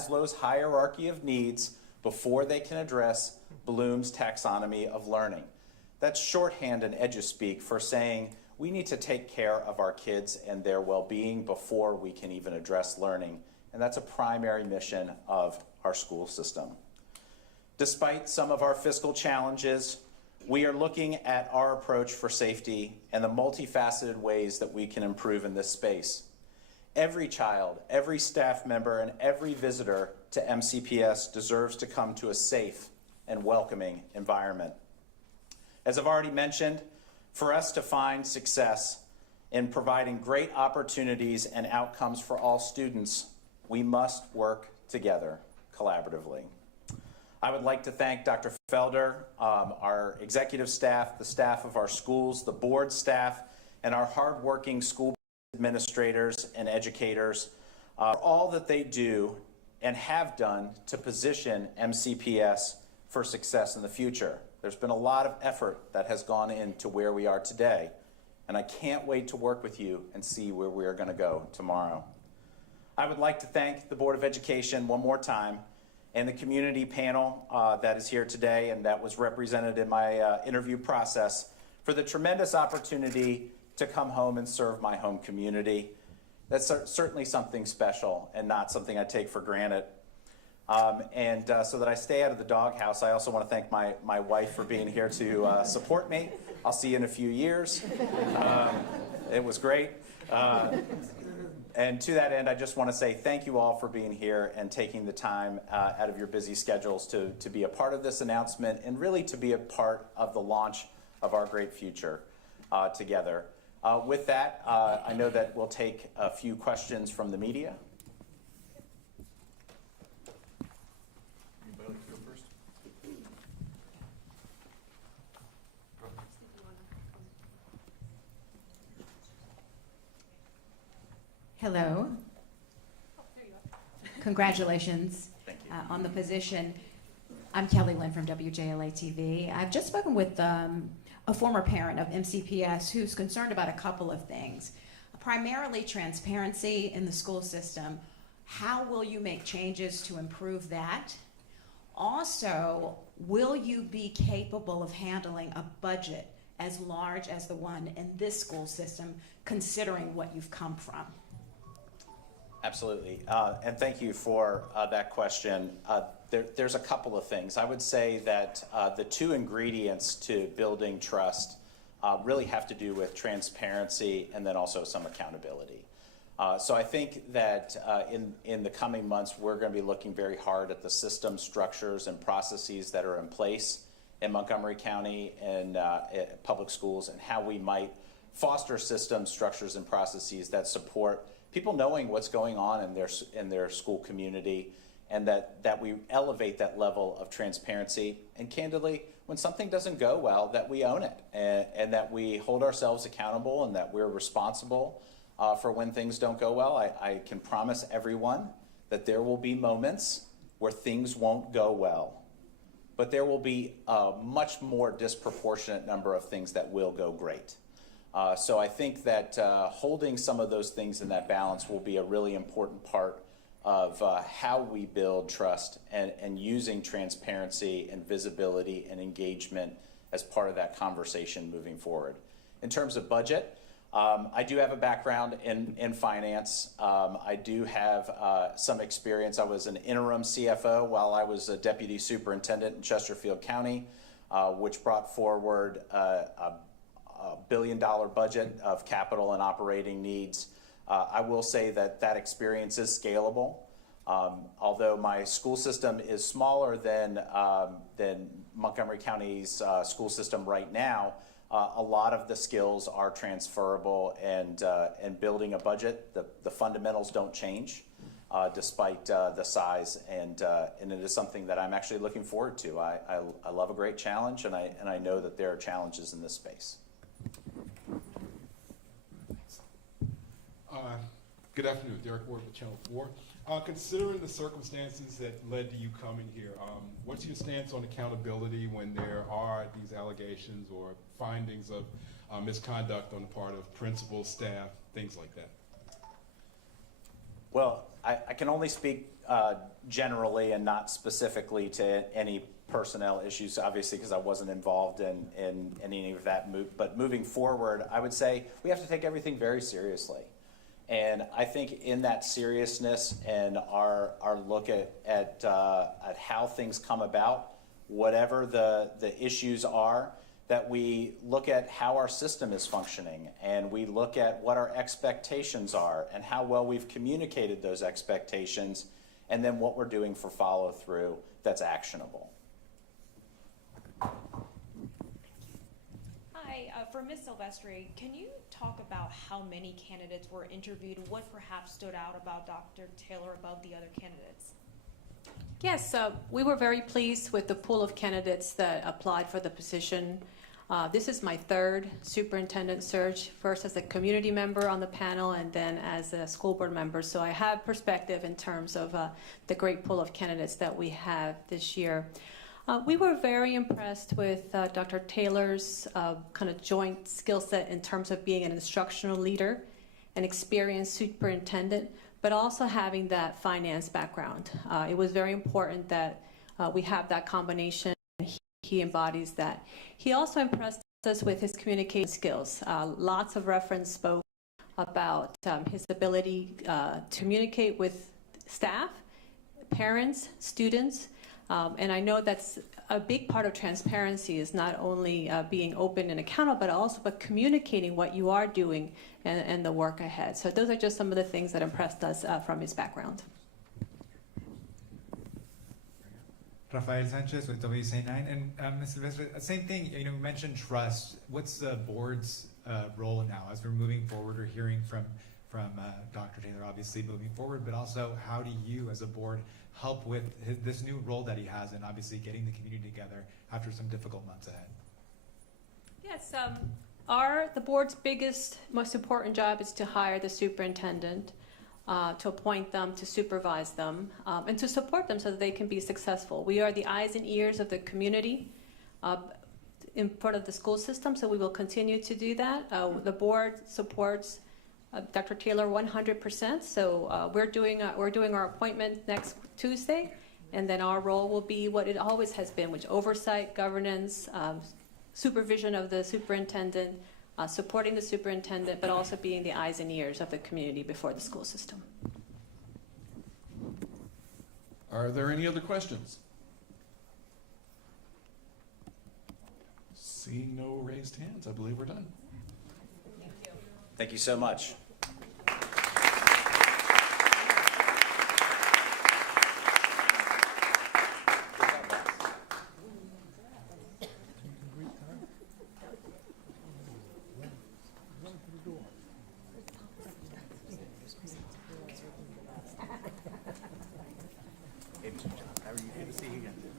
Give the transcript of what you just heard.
Maslow's hierarchy of needs before they can address Bloom's taxonomy of learning. That's shorthand and eduspeak for saying we need to take care of our kids and their well-being before we can even address learning. And that's a primary mission of our school system. Despite some of our fiscal challenges, we are looking at our approach for safety and the multifaceted ways that we can improve in this space. Every child, every staff member, and every visitor to MCPS deserves to come to a safe and welcoming environment. As I've already mentioned, for us to find success in providing great opportunities and outcomes for all students, we must work together collaboratively. I would like to thank Dr. Felder, our executive staff, the staff of our schools, the board staff, and our hardworking school administrators and educators for all that they do and have done to position MCPS for success in the future. There's been a lot of effort that has gone into where we are today, and I can't wait to work with you and see where we are going to go tomorrow. I would like to thank the Board of Education one more time and the community panel that is here today and that was represented in my interview process for the tremendous opportunity to come home and serve my home community. That's certainly something special and not something I take for granted. So that I stay out of the doghouse, I also want to thank my wife for being here to support me. I'll see you in a few years. It was great. And to that end, I just want to say thank you all for being here and taking the time out of your busy schedules to be a part of this announcement and really to be a part of the launch of our great future together. With that, I know that we'll take a few questions from the media. Anybody like to go first? Hello. Oh, there you are. Congratulations Thank you. on the position. I'm Kelly Lynn from WJLA TV. I've just spoken with a former parent of MCPS who's concerned about a couple of things. Primarily transparency in the school system. How will you make changes to improve that? Also, will you be capable of handling a budget as large as the one in this school system, considering what you've come from? Absolutely, and thank you for that question. There's a couple of things. I would say that the two ingredients to building trust really have to do with transparency and then also some accountability. So I think that in the coming months, we're going to be looking very hard at the system structures and processes that are in place in Montgomery County and public schools and how we might foster system structures and processes that support people knowing what's going on in their school community, and that we elevate that level of transparency. And candidly, when something doesn't go well, that we own it and that we hold ourselves accountable and that we're responsible for when things don't go well. I can promise everyone that there will be moments where things won't go well, but there will be a much more disproportionate number of things that will go great. So I think that holding some of those things in that balance will be a really important part of how we build trust and using transparency and visibility and engagement as part of that conversation moving forward. In terms of budget, I do have a background in finance. I do have some experience. I was an interim CFO while I was a deputy superintendent in Chesterfield County, which brought forward a billion-dollar budget of capital and operating needs. I will say that experience is scalable. Although my school system is smaller than Montgomery County's school system right now, a lot of the skills are transferable, and building a budget, the fundamentals don't change despite the size, and it is something that I'm actually looking forward to. I love a great challenge, and I know that there are challenges in this space. Good afternoon, Derek Ward with Channel 4. Considering the circumstances that led to you coming here, what's your stance on accountability when there are these allegations or findings of misconduct on the part of principals, staff, things like that? Well, I can only speak generally and not specifically to any personnel issues, obviously, because I wasn't involved in any of that move. But moving forward, I would say we have to take everything very seriously. And I think in that seriousness and our look at how things come about, whatever the issues are, that we look at how our system is functioning, and we look at what our expectations are and how well we've communicated those expectations, and then what we're doing for follow-through that's actionable. Hi, for Ms. Silvestri, can you talk about how many candidates were interviewed? What perhaps stood out about Dr. Taylor above the other candidates? Yes, we were very pleased with the pool of candidates that applied for the position. This is my third superintendent search, first as a community member on the panel and then as a school board member. So I have perspective in terms of the great pool of candidates that we have this year. We were very impressed with Dr. Taylor's kind of joint skill set in terms of being an instructional leader, an experienced superintendent, but also having that finance background. It was very important that we have that combination. He embodies that. He also impressed us with his communication skills. Lots of reference spoke about his ability to communicate with staff, parents, students, and I know that's a big part of transparency is not only being open and accountable, but communicating what you are doing and the work ahead. So those are just some of the things that impressed us from his background. Rafael Sanchez with WCA9. And Ms. Silvestre, same thing, you mentioned trust. What's the board's role now as we're moving forward? We're hearing from Dr. Taylor, obviously moving forward, but also how do you as a board help with this new role that he has and obviously getting the community together after some difficult months ahead? Yes, the board's biggest, most important job is to hire the superintendent, to appoint them, to supervise them, and to support them so that they can be successful. We are the eyes and ears of the community in front of the school system, so we will continue to do that. The board supports Dr. Taylor 100%, so we're doing our appointment next Tuesday, and then our role will be what it always has been, which oversight, governance, supervision of the superintendent, supporting the superintendent, but also being the eyes and ears of the community before the school system. Are there any other questions? Seeing no raised hands, I believe we're done. Thank you so much. How are you? Good to see you again.